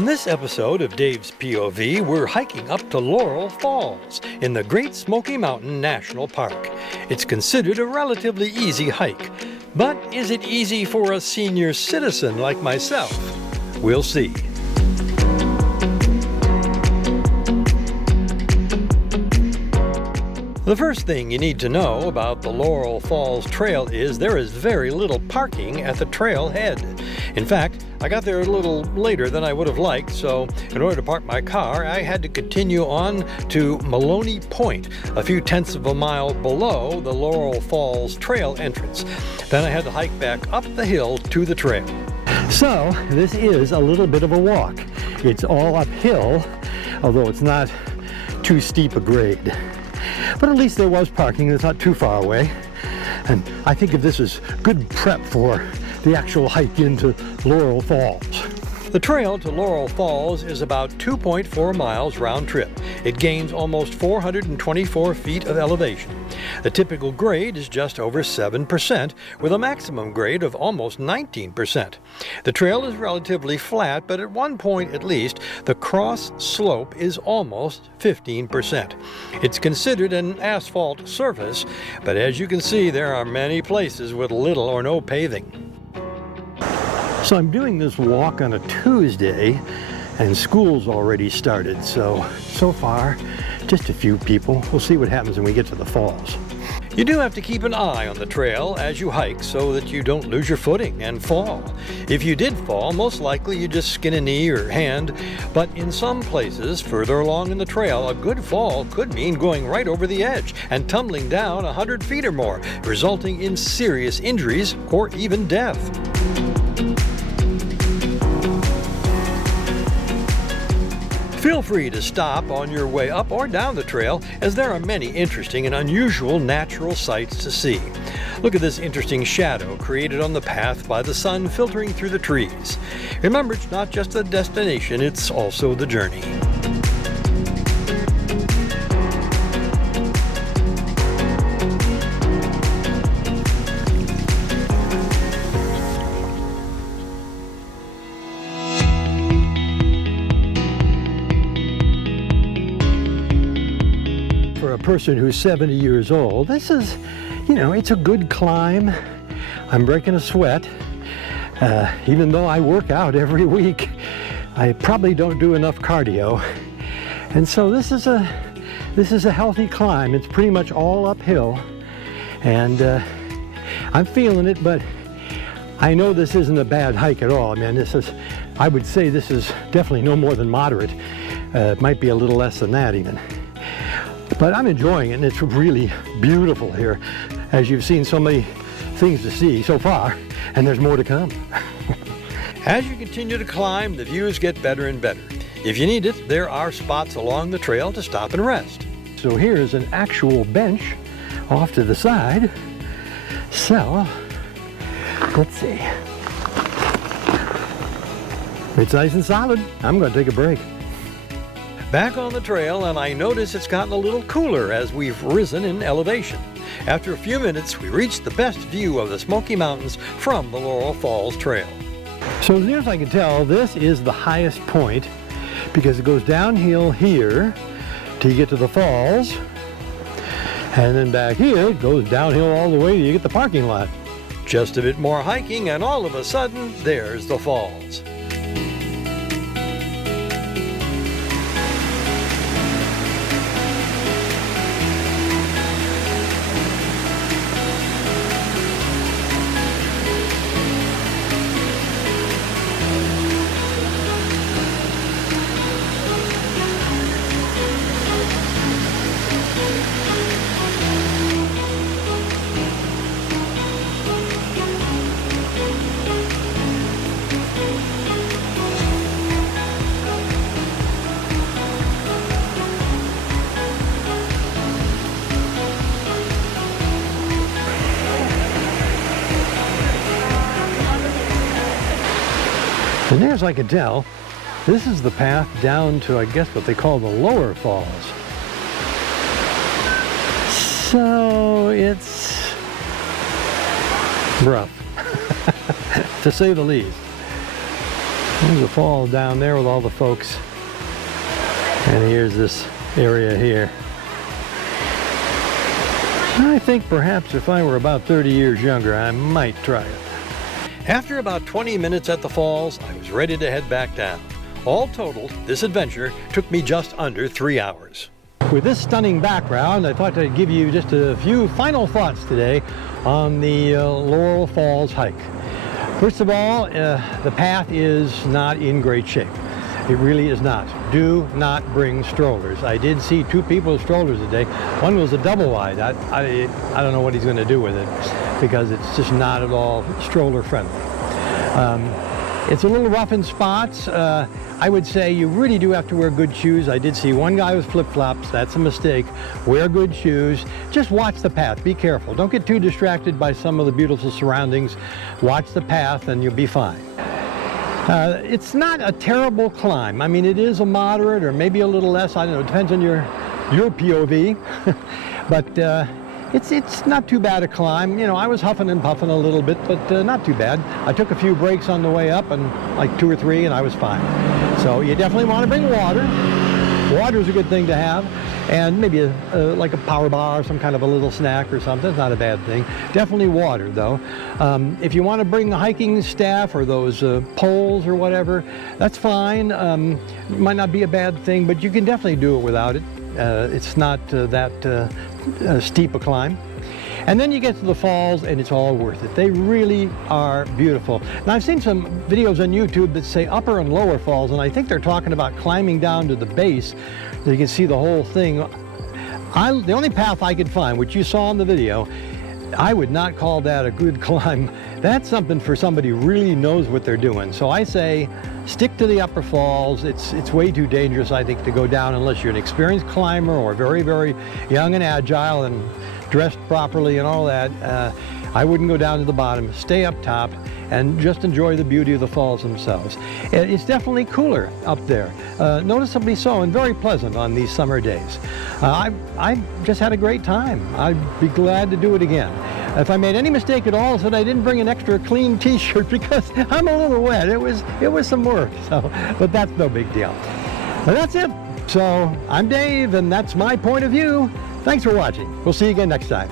On this episode of Dave's POV, we're hiking up to Laurel Falls in the Great Smoky Mountain National Park. It's considered a relatively easy hike, but is it easy for a senior citizen like myself? We'll see. The first thing you need to know about the Laurel Falls Trail is there is very little parking at the trailhead. In fact, I got there a little later than I would have liked, so in order to park my car, I had to continue on to Maloney Point, a few tenths of a mile below the Laurel Falls Trail entrance. Then I had to hike back up the hill to the trail. So, this is a little bit of a walk. It's all uphill, although it's not too steep a grade. But at least there was parking. It's not too far away. And I think of this as good prep for the actual hike into Laurel Falls. The trail to Laurel Falls is about 2.4 miles round trip. It gains almost 424 feet of elevation. The typical grade is just over 7%, with a maximum grade of almost 19%. The trail is relatively flat, but at one point at least, the cross slope is almost 15%. It's considered an asphalt surface, but as you can see, there are many places with little or no paving. So I'm doing this walk on a Tuesday, and school's already started, so far, just a few people. We'll see what happens when we get to the falls. You do have to keep an eye on the trail as you hike so that you don't lose your footing and fall. If you did fall, most likely you just skin a knee or hand, but in some places further along in the trail, a good fall could mean going right over the edge and tumbling down 100 feet or more, resulting in serious injuries or even death. Feel free to stop on your way up or down the trail, as there are many interesting and unusual natural sights to see. Look at this interesting shadow created on the path by the sun filtering through the trees. Remember, it's not just the destination, it's also the journey. For a person who's 70 years old, this is, it's a good climb. I'm breaking a sweat. Even though I work out every week, I probably don't do enough cardio. And so this is a healthy climb. It's pretty much all uphill. And I'm feeling it, but I know this isn't a bad hike at all. I would say this is definitely no more than moderate. It might be a little less than that even. But I'm enjoying it, and it's really beautiful here. As you've seen, so many things to see so far, and there's more to come. As you continue to climb, the views get better and better. If you need it, there are spots along the trail to stop and rest. So here is an actual bench off to the side. So, let's see. It's nice and solid. I'm going to take a break. Back on the trail, and I notice it's gotten a little cooler as we've risen in elevation. After a few minutes, we reached the best view of the Smoky Mountains from the Laurel Falls Trail. So as near as I can tell, this is the highest point because it goes downhill here till you get to the falls, and then back here it goes downhill all the way till you get the parking lot. Just a bit more hiking, and all of a sudden, there's the falls. As near as I can tell, this is the path down to, I guess, what they call the lower falls. So it's rough, to say the least. There's a fall down there with all the folks. And here's this area here. I think perhaps if I were about 30 years younger, I might try it. After about 20 minutes at the falls, I was ready to head back down. All totaled, this adventure took me just under 3 hours. With this stunning background, I thought I'd give you just a few final thoughts today on the Laurel Falls hike. First of all, the path is not in great shape. It really is not. Do not bring strollers. I did see 2 people with strollers today. One was a double wide. I don't know what he's going to do with it because it's just not at all stroller friendly. It's a little rough in spots. I would say you really do have to wear good shoes. I did see one guy with flip-flops. That's a mistake. Wear good shoes. Just watch the path. Be careful. Don't get too distracted by some of the beautiful surroundings. Watch the path and you'll be fine. It's not a terrible climb. I mean, it is a moderate or maybe a little less. I don't know. It depends on your POV. But it's not too bad a climb. You know, I was huffing and puffing a little bit, but not too bad. I took a few breaks on the way up, and like 2 or 3, and I was fine. So you definitely want to bring water. Water is a good thing to have, and maybe like a power bar or some kind of a little snack or something. It's not a bad thing. Definitely water, though. If you want to bring the hiking staff or those poles or whatever, that's fine. It might not be a bad thing, but you can definitely do it without it. It's not that steep a climb. And then you get to the falls and it's all worth it. They really are beautiful. Now I've seen some videos on YouTube that say upper and lower falls, and I think they're talking about climbing down to the base so you can see the whole thing. The only path I could find, which you saw in the video, I would not call that a good climb. That's something for somebody who really knows what they're doing. So I say stick to the upper falls. It's way too dangerous, I think, to go down unless you're an experienced climber or very, very young and agile and dressed properly and all that. I wouldn't go down to the bottom. Stay up top and just enjoy the beauty of the falls themselves. It's definitely cooler up there, noticeably so, and very pleasant on these summer days. I just had a great time. I'd be glad to do it again. If I made any mistake at all, said I didn't bring an extra clean t-shirt because I'm a little wet. It was some work, but that's no big deal. But that's it. So I'm Dave, and that's my point of view. Thanks for watching. We'll see you again next time.